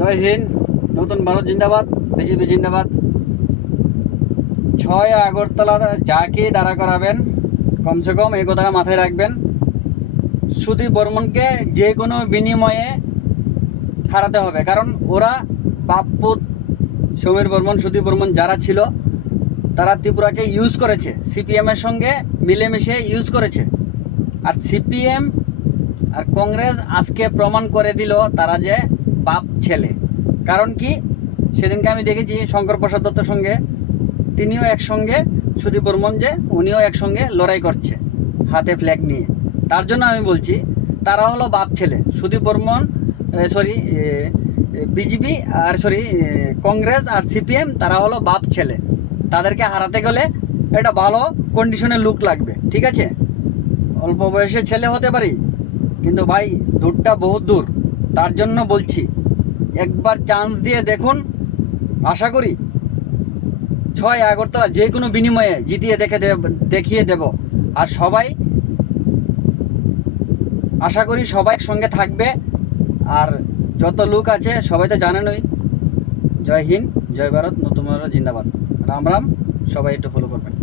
জয় হিন্দ, নতুন ভারত জিন্দাবাদ, বিজেপি জিন্দাবাদ। 6 আগরতলা যাকে দাঁড়া করাবেন কমসে কম এই কথাটা মাথায় রাখবেন, সুদীপ বর্মনকে যে কোনো বিনিময়ে হারাতে হবে। কারণ ওরা বাপ্পুত, সমীর বর্মন, সুদীপ বর্মন যারা ছিল তারা ত্রিপুরাকে ইউজ করেছে, সিপিএমের সঙ্গে মিলেমিশে ইউজ করেছে। আর সিপিএম আর কংগ্রেস আজকে প্রমাণ করে দিল তারা যে বাপ ছেলে। কারণ কি, সেদিনকে আমি দেখেছি শঙ্কর প্রসাদ দত্তর সঙ্গে, তিনিও একসঙ্গে, সুদীপ বর্মন যে উনিও একসঙ্গে লড়াই করছে হাতে ফ্ল্যাগ নিয়ে। তার জন্য আমি বলছি তারা হলো বাপ ছেলে। সুদীপ বর্মন বিজেপি আর কংগ্রেস আর সিপিএম তারা হলো বাপ ছেলে। তাদেরকে হারাতে গেলে একটা ভালো কন্ডিশনের লুক লাগবে, ঠিক আছে? অল্প বয়সের ছেলে হতে পারি, কিন্তু ভাই দূরটা বহুত দূর। তার জন্য বলছি একবার চান্স দিয়ে দেখুন। আশা করি 6 আগরতলা যে কোনো বিনিময়ে জিতিয়ে দেখিয়ে দেব। আর সবাই, আশা করি সবাই সঙ্গে থাকবে। আর যত লোক আছে সবাই তো জানেনই। জয় হিন্দ, জয় ভারত, নতুন ভারত জিন্দাবাদ। রাম রাম, সবাই একটু ফলো করবেন।